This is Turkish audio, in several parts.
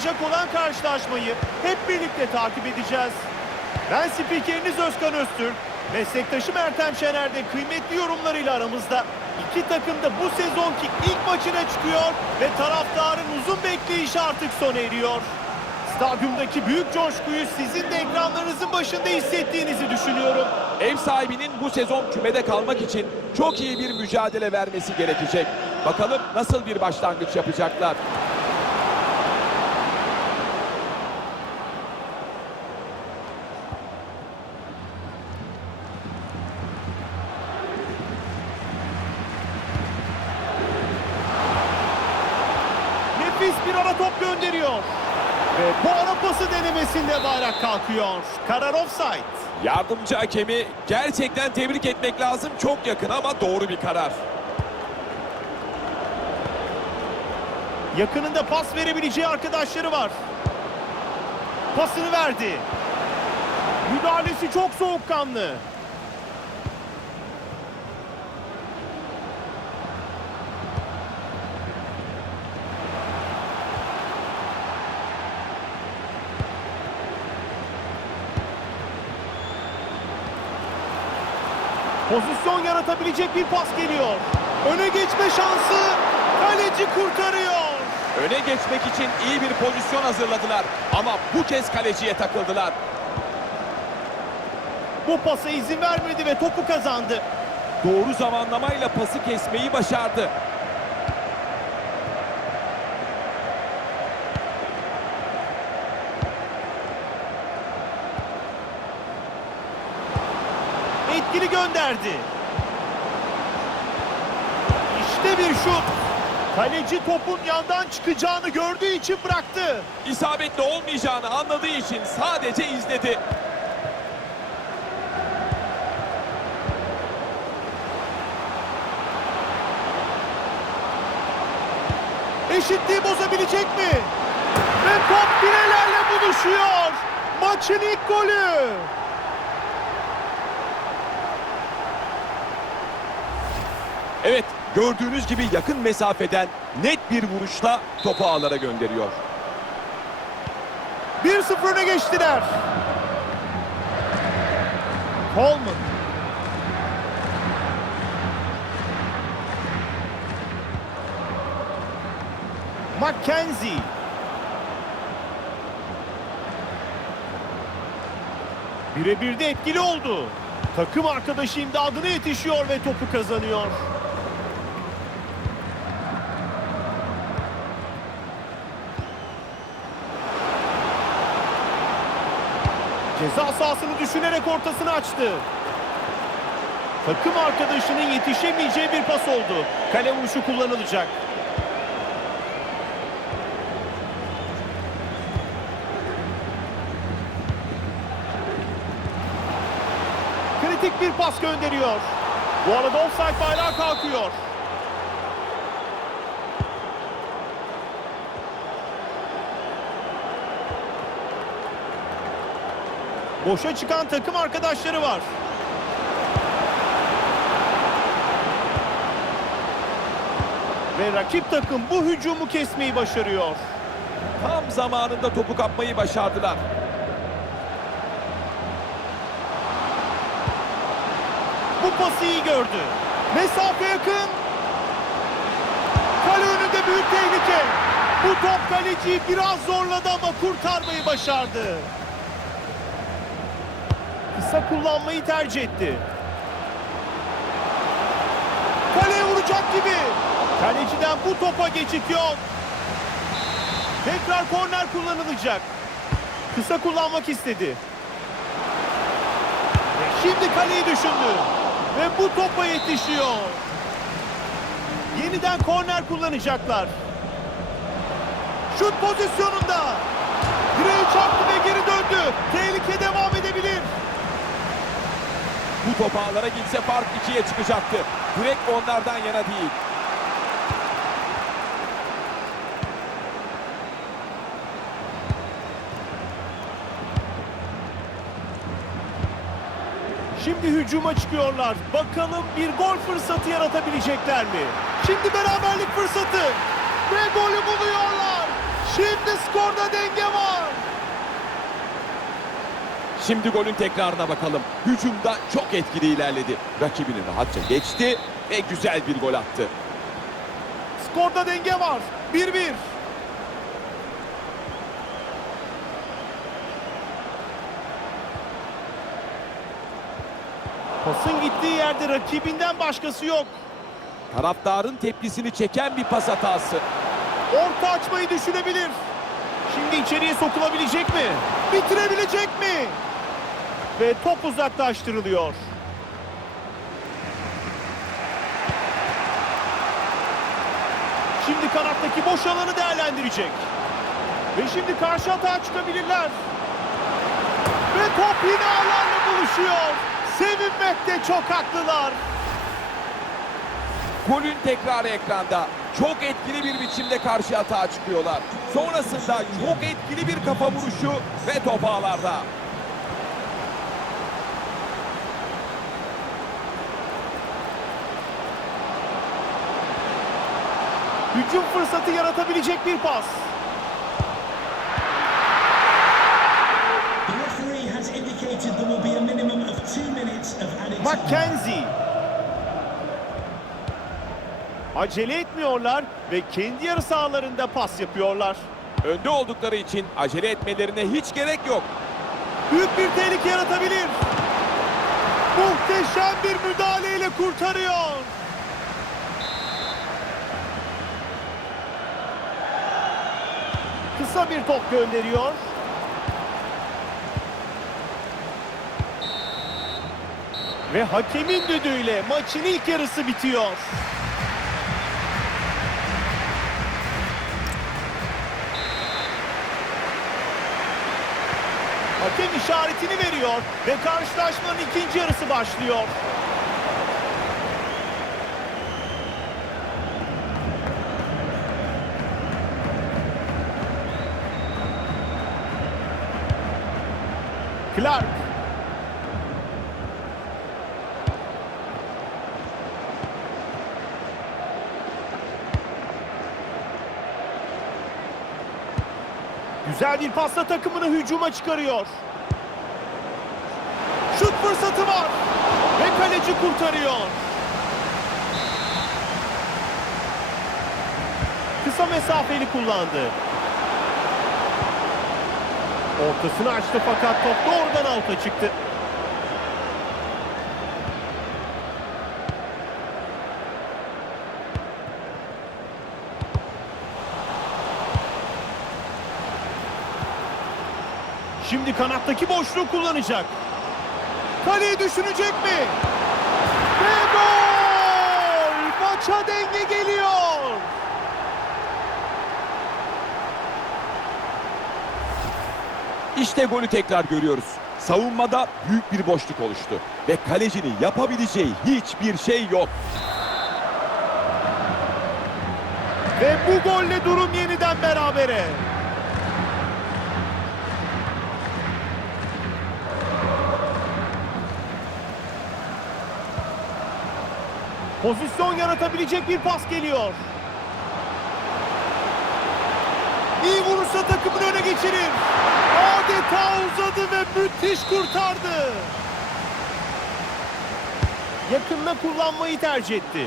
oynanacak olan karşılaşmayı hep birlikte takip edeceğiz. Ben spikeriniz Özkan Öztürk. Meslektaşım Ertem Şener de kıymetli yorumlarıyla aramızda. İki takım da bu sezonki ilk maçına çıkıyor ve taraftarın uzun bekleyişi artık sona eriyor. Stadyumdaki büyük coşkuyu sizin de ekranlarınızın başında hissettiğinizi düşünüyorum. Ev sahibinin bu sezon kümede kalmak için çok iyi bir mücadele vermesi gerekecek. Bakalım nasıl bir başlangıç yapacaklar. Nefis bir ara top gönderiyor. Ve bu ara pası denemesinde bayrak kalkıyor. Karar offside. Yardımcı hakemi gerçekten tebrik etmek lazım. Çok yakın ama doğru bir karar. Yakınında pas verebileceği arkadaşları var. Pasını verdi. Müdahalesi çok soğukkanlı. Pozisyon yaratabilecek bir pas geliyor. Öne geçme şansı. Kaleci kurtarıyor. Öne geçmek için iyi bir pozisyon hazırladılar. Ama bu kez kaleciye takıldılar. Bu pasa izin vermedi ve topu kazandı. Doğru zamanlamayla pası kesmeyi başardı. Etkili gönderdi. İşte bir şut. Kaleci topun yandan çıkacağını gördüğü için bıraktı. İsabetli olmayacağını anladığı için sadece izledi. Eşitliği bozabilecek mi? Ve top birelerle buluşuyor. Maçın ilk golü. Evet, gördüğünüz gibi yakın mesafeden net bir vuruşla topu ağlara gönderiyor. 1-0 öne geçtiler. Coleman. Mackenzie. Birebir de etkili oldu. Takım arkadaşı imdadına yetişiyor ve topu kazanıyor. Ceza sahasını düşünerek ortasını açtı. Takım arkadaşının yetişemeyeceği bir pas oldu. Kale vuruşu kullanılacak. Kritik bir pas gönderiyor. Bu arada offside bayrağı kalkıyor. Boşa çıkan takım arkadaşları var. Ve rakip takım bu hücumu kesmeyi başarıyor. Tam zamanında topu kapmayı başardılar. Bu pası iyi gördü. Mesafe yakın. Kale önünde büyük tehlike. Bu top kaleciyi biraz zorladı ama kurtarmayı başardı. Kısa kullanmayı tercih etti. Kaleye vuracak gibi. Kaleciden bu topa geçit yok. Tekrar korner kullanılacak. Kısa kullanmak istedi. Şimdi kaleyi düşündü. Ve bu topa yetişiyor. Yeniden korner kullanacaklar. Şut pozisyonunda. Direği çarptı ve geri döndü. Tehlike devam edebilir. Bu top ağlara gitse fark ikiye çıkacaktı. Direkt onlardan yana değil. Şimdi hücuma çıkıyorlar. Bakalım bir gol fırsatı yaratabilecekler mi? Şimdi beraberlik fırsatı. Ve golü buluyorlar. Şimdi Skorda denge var. Şimdi golün tekrarına bakalım. Hücumda çok etkili ilerledi. Rakibini rahatça geçti ve güzel bir gol attı. Skorda denge var. 1-1. Pasın gittiği yerde rakibinden başkası yok. Taraftarın tepkisini çeken bir pas hatası. Orta açmayı düşünebilir. Şimdi içeriye sokulabilecek mi? Bitirebilecek mi? Ve top uzaklaştırılıyor. Şimdi kanattaki boş alanı değerlendirecek. Ve şimdi karşı atağa çıkabilirler. Ve top yine ağlarla buluşuyor. Sevinmekte çok haklılar. Golün tekrarı ekranda. Çok etkili bir biçimde karşı atağa çıkıyorlar. Sonrasında çok etkili bir kafa vuruşu ve top ağlarda. Hücum fırsatı yaratabilecek bir pas. The referee has indicated there will be a minimum of two minutes of added time. Mackenzie. Acele etmiyorlar ve kendi yarı sahalarında pas yapıyorlar. Önde oldukları için acele etmelerine hiç gerek yok. Büyük bir tehlike yaratabilir. Muhteşem bir müdahaleyle kurtarıyor. Kısa bir top gönderiyor. Ve hakemin düdüğüyle maçın ilk yarısı bitiyor. Hakem işaretini veriyor ve karşılaşmanın ikinci yarısı başlıyor. Clark. Güzel bir pasla takımını hücuma çıkarıyor. Şut fırsatı var. Ve kaleci kurtarıyor. Kısa mesafeli kullandı. Ortasını açtı fakat top doğrudan alta çıktı. Şimdi kanattaki boşluğu kullanacak. Kaleyi düşünecek mi? Ve gol! Maça denge geliyor. İşte golü tekrar görüyoruz. Savunmada büyük bir boşluk oluştu ve kalecinin yapabileceği hiçbir şey yok. Ve bu golle durum yeniden berabere. Pozisyon yaratabilecek bir pas geliyor. İyi vurursa takımını öne geçirir. Adeta uzadı ve müthiş kurtardı. Yakınına kullanmayı tercih etti.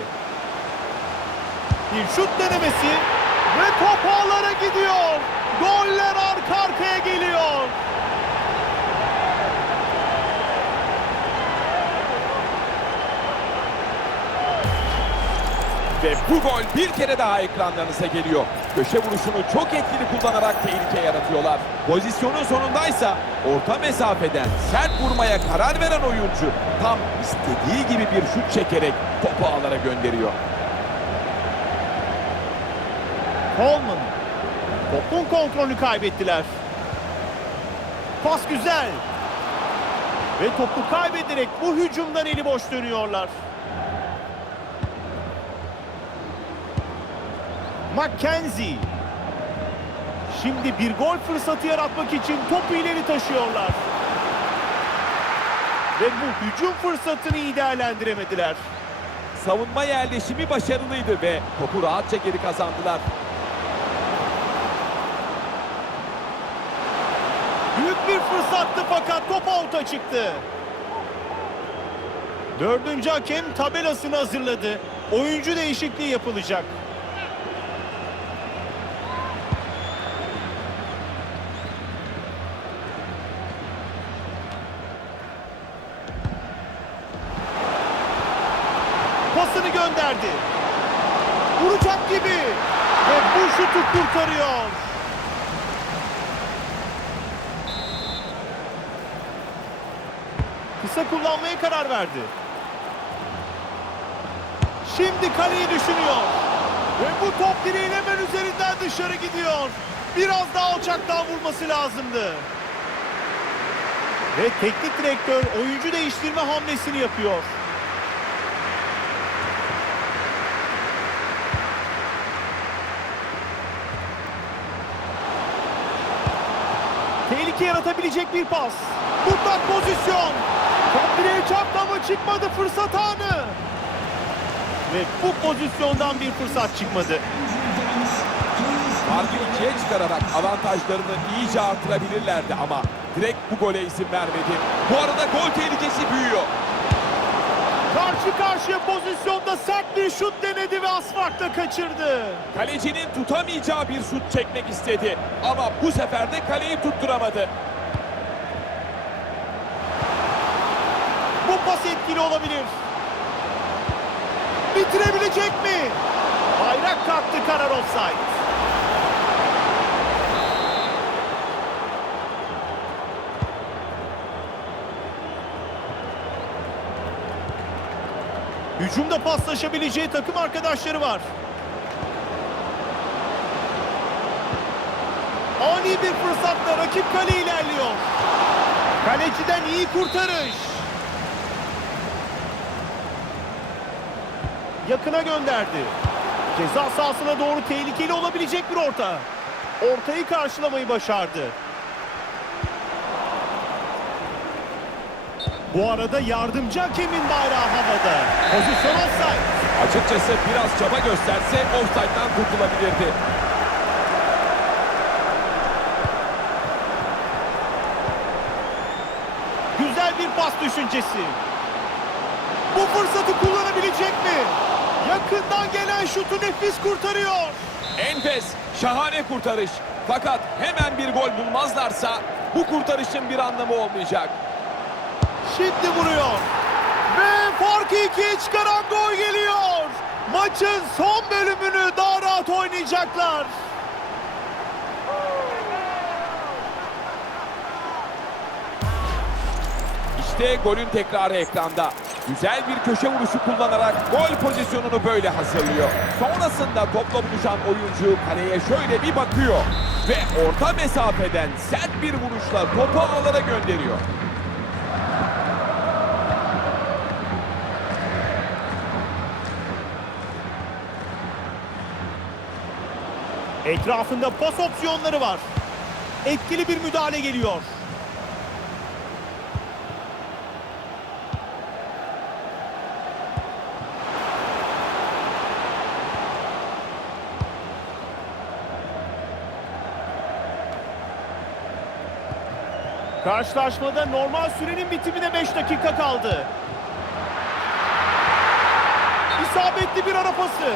Bir şut denemesi ve top ağlara gidiyor. Goller arka arkaya geliyor. Ve bu gol bir kere daha ekranlarınıza geliyor. Köşe vuruşunu çok etkili kullanarak tehlike yaratıyorlar. Pozisyonun sonundaysa orta mesafeden sert vurmaya karar veren oyuncu tam istediği gibi bir şut çekerek topu ağlara gönderiyor. Coleman. Topun kontrolünü kaybettiler. Pas güzel. Ve topu kaybederek bu hücumdan eli boş dönüyorlar. Mackenzie. Şimdi bir gol fırsatı yaratmak için topu ileri taşıyorlar. Ve bu hücum fırsatını iyi değerlendiremediler. Savunma yerleşimi başarılıydı ve topu rahatça geri kazandılar. Büyük bir fırsattı fakat top out'a çıktı. Dördüncü hakem tabelasını hazırladı. Oyuncu değişikliği yapılacak. Pasını gönderdi. Vuracak gibi. Ve bu şutu kurtarıyor. Kısa kullanmaya karar verdi. Şimdi kaleyi düşünüyor. Ve bu top direğin hemen üzerinden dışarı gidiyor. Biraz daha alçaktan vurması lazımdı. Ve teknik direktör oyuncu değiştirme hamlesini yapıyor. Tehlike yaratabilecek bir pas. Mutlak pozisyon. Direğe çarptı ama çıkmadı fırsat anı. Ve bu pozisyondan bir fırsat çıkmadı. Farkı ikiye çıkararak avantajlarını iyice artırabilirlerdi ama direkt bu gole izin vermedi. Bu arada gol tehlikesi büyüyor. Karşı karşıya pozisyonda bir şut denedi ve asfakta kaçırdı. Kalecinin tutamayacağı bir şut çekmek istedi. Ama bu sefer de kaleyi tutturamadı. Bu pas etkili olabilir. Bitirebilecek mi? Bayrak kalktı karar offside. Hücumda paslaşabileceği takım arkadaşları var. Ani bir fırsatla rakip kale ilerliyor. Kaleciden iyi kurtarış. Yakına gönderdi. Ceza sahasına doğru tehlikeli olabilecek bir orta. Ortayı karşılamayı başardı. Bu arada yardımcı hakemin bayrağı havada. Pozisyon offside. Açıkçası biraz çaba gösterse offside'dan kurtulabilirdi. Güzel bir pas düşüncesi. Bu fırsatı kullanabilecek mi? Yakından gelen şutu nefis kurtarıyor. Enfes, şahane kurtarış. Fakat hemen bir gol bulmazlarsa bu kurtarışın bir anlamı olmayacak. Şimdi vuruyor. Ve farkı ikiye çıkaran gol geliyor. Maçın son bölümünü daha rahat oynayacaklar. İşte golün tekrarı ekranda. Güzel bir köşe vuruşu kullanarak gol pozisyonunu böyle hazırlıyor. Sonrasında topla buluşan oyuncu kaleye şöyle bir bakıyor. Ve orta mesafeden sert bir vuruşla topu ağlara gönderiyor. Etrafında pas opsiyonları var. Etkili bir müdahale geliyor. Karşılaşmada normal sürenin bitimine 5 dakika kaldı. İsabetli bir ara pası.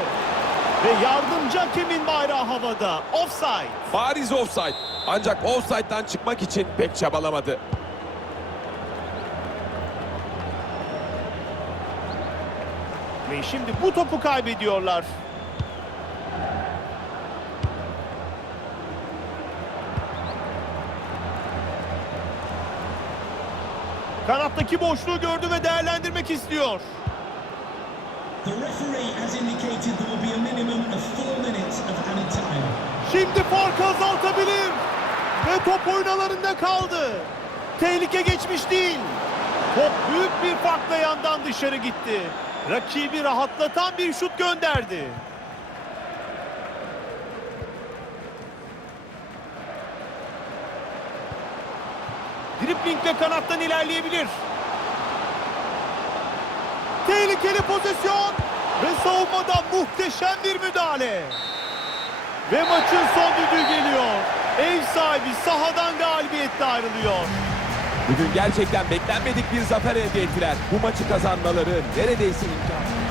Ve yardımcı hakemin bayrağı havada. Offside. Bariz offside. Ancak offside'dan çıkmak için pek çabalamadı. Ve şimdi bu topu kaybediyorlar. Kanattaki boşluğu gördü ve değerlendirmek istiyor. Şimdi farkı azaltabilir. Ve top oynalarında kaldı. Tehlike geçmiş değil. Top büyük bir farkla yandan dışarı gitti. Rakibi rahatlatan bir şut gönderdi. Driplingle kanattan ilerleyebilir. Tehlikeli pozisyon ve savunmadan muhteşem bir müdahale. Ve maçın son düdüğü geliyor. Ev sahibi sahadan galibiyet galibiyetle ayrılıyor. Bugün gerçekten beklenmedik bir zafer elde ettiler. Bu maçı kazanmaları neredeyse imkansız.